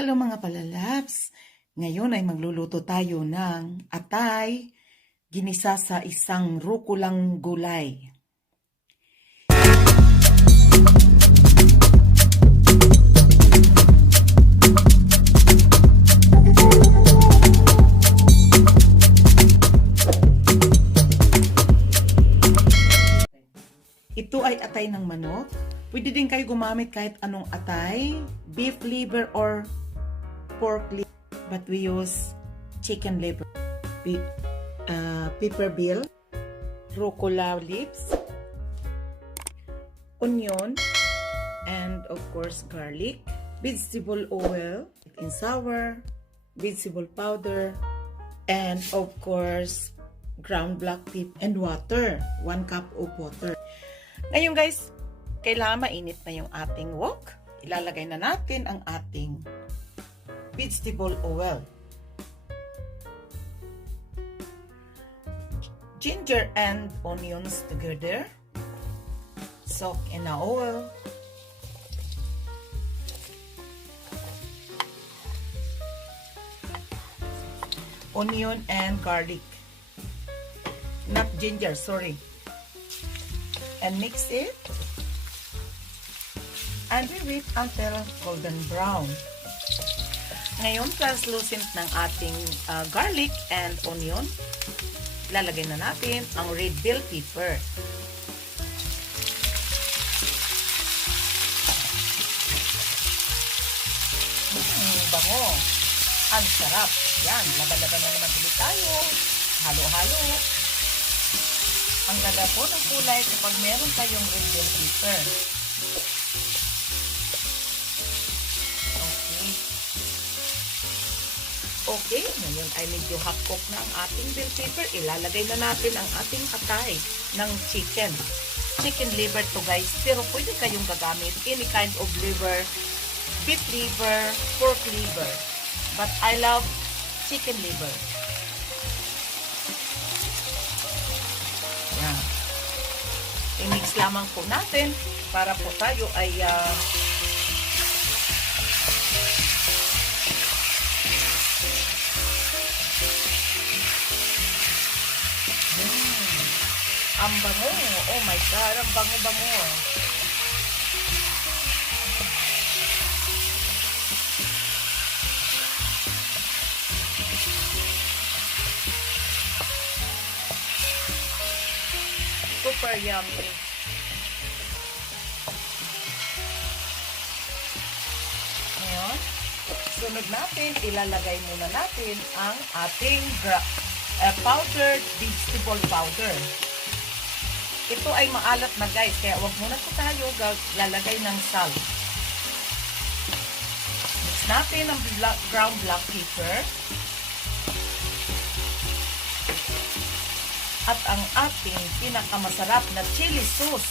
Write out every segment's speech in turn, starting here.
Hello mga palalabs! Ngayon ay magluluto tayo ng atay, ginisa sa isang rukulang gulay. Ito ay atay ng manok. Pwede din kayo gumamit kahit anong atay, beef liver or pork liver, but we use chicken liver. Pepper bill, rucola leaves, onion, and of course garlic, vegetable oil, and sour, vegetable powder, and of course ground black pepper and water, 1 cup of water. Ngayon guys, kailangan mainit na yung ating wok. Ilalagay na natin ang ating vegetable oil. Ginger and onions together. Soak in the oil. Onion and garlic. Not ginger, sorry. And mix it. And we wait until golden brown. Ngayon, translucent ng ating garlic and onion. Lalagay na natin ang red bell pepper. Bango. Ang sarap. Yan, laban-laban na naman ulit tayo. Halo-halo. Ang ganda po ng kulay kapag meron tayong red bell pepper. Okay, ngayon ay medyo half-cook na ang ating bell pepper. Ilalagay na natin ang ating atay ng chicken. Chicken liver to guys. Pero pwede kayong gagamit any kind of liver, beef liver, pork liver. But I love chicken liver. Yan. I-mix lamang po natin para po tayo ay ang bango. Oh my God, ang bango-bango. Super yummy. Ngayon, sunod natin, ilalagay muna natin ang ating powdered vegetable powder. Ito ay maalat na guys, kaya wag muna po tayo lalagay ng salt. Mix natin ang ground black pepper at ang ating pinakamasarap na chili sauce.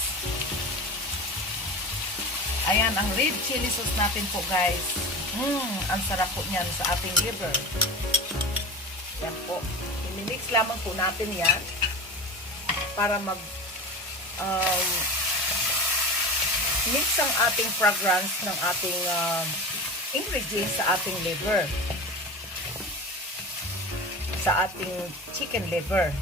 Ayan, ang red chili sauce natin po guys. Ang sarap po niyan sa ating liver. Yan po. I-mix lamang po natin yan para mix ang ating fragrance ng ating ingredients sa ating liver. Sa ating chicken liver.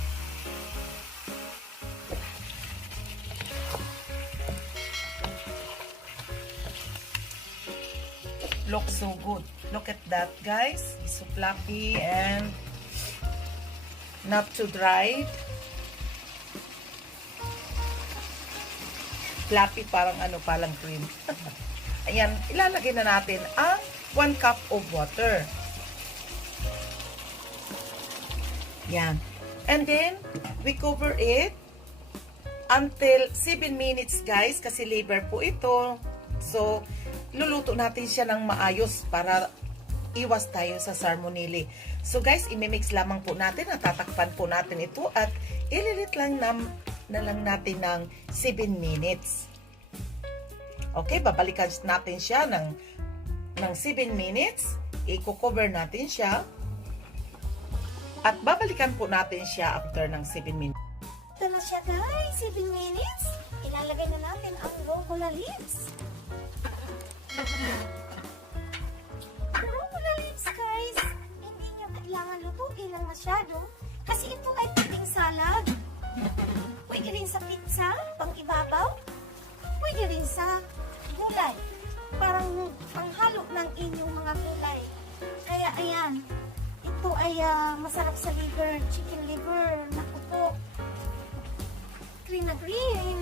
Looks so good. Look at that guys. It's so fluffy and not too dried. Fluffy, parang palang cream. Ayan, ilalagay na natin ang 1 cup of water. Yan. And then, we cover it until 7 minutes guys, kasi liver po ito. So, luluto natin siya ng maayos para iwas tayo sa salmonella. So guys, imimix lamang po natin at tatakpan po natin ito at ililit lang na lang natin ng 7 minutes. Okay, babalikan natin siya ng 7 minutes. I-cover natin siya. At babalikan po natin siya after ng 7 minutes. Ito na siya guys, 7 minutes. Ilalagay na natin ang rucola leaves. sa pizza, pang ibabaw. Pwede rin sa gulay. Parang panghalo ng inyong mga gulay. Kaya ayan, ito ay masarap sa liver, chicken liver. Naku po. Green na green.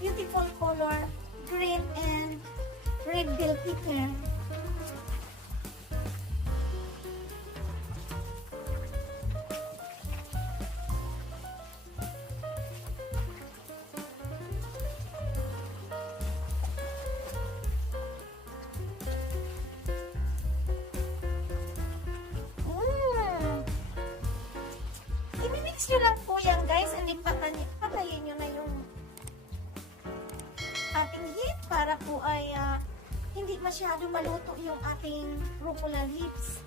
Beautiful color, green and red bell pepper. I-mix nyo lang po yan guys, and then patayin nyo na yung ating heat para po ay hindi masyado maluto yung ating rucola leaves.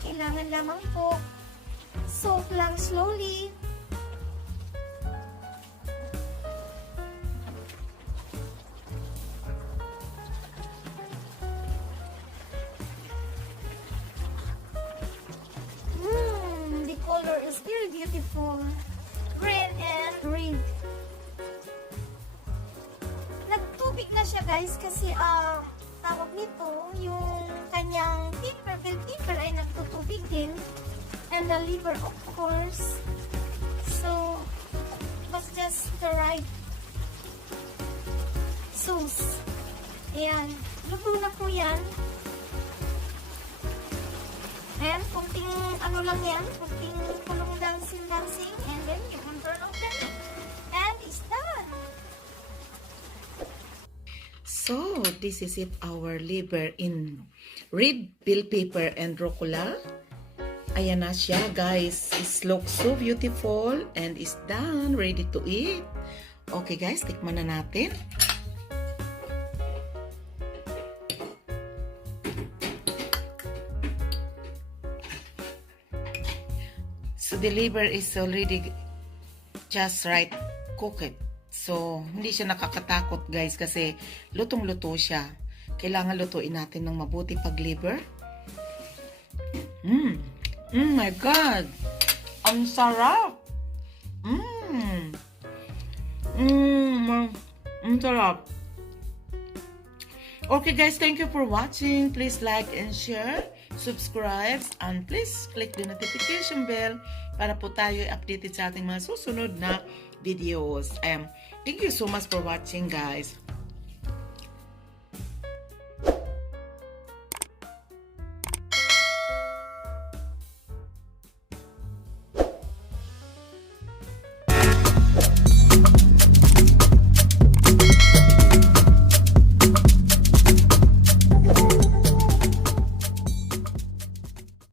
Kailangan lamang po soak lang slowly. The color is very beautiful. Green and red. Nagtubig na siya guys kasi tawag nito yung kanyang bell pepper ay nagtutubig din, and the liver of course. So was just the right sauce. Ayan, luto na po yan. Ayan, kunting ano lang yan, kunting kulong dancing, and then you can turn open, and it's done. So, this is it, our liver in red bell pepper and rucola. Ayan na siya, guys. It looks so beautiful and is done, ready to eat. Okay, guys, tikman na natin. So, the liver is already just right cooked. So, hindi siya nakakatakot guys kasi lutong-luto siya. Kailangan lutuin natin ng mabuti pag liver. My God! Ang sarap! Ang sarap! Okay guys, thank you for watching. Please like and share, subscribe, and please click the notification bell para po tayo updated sa ating mga susunod na videos. Thank you so much for watching guys.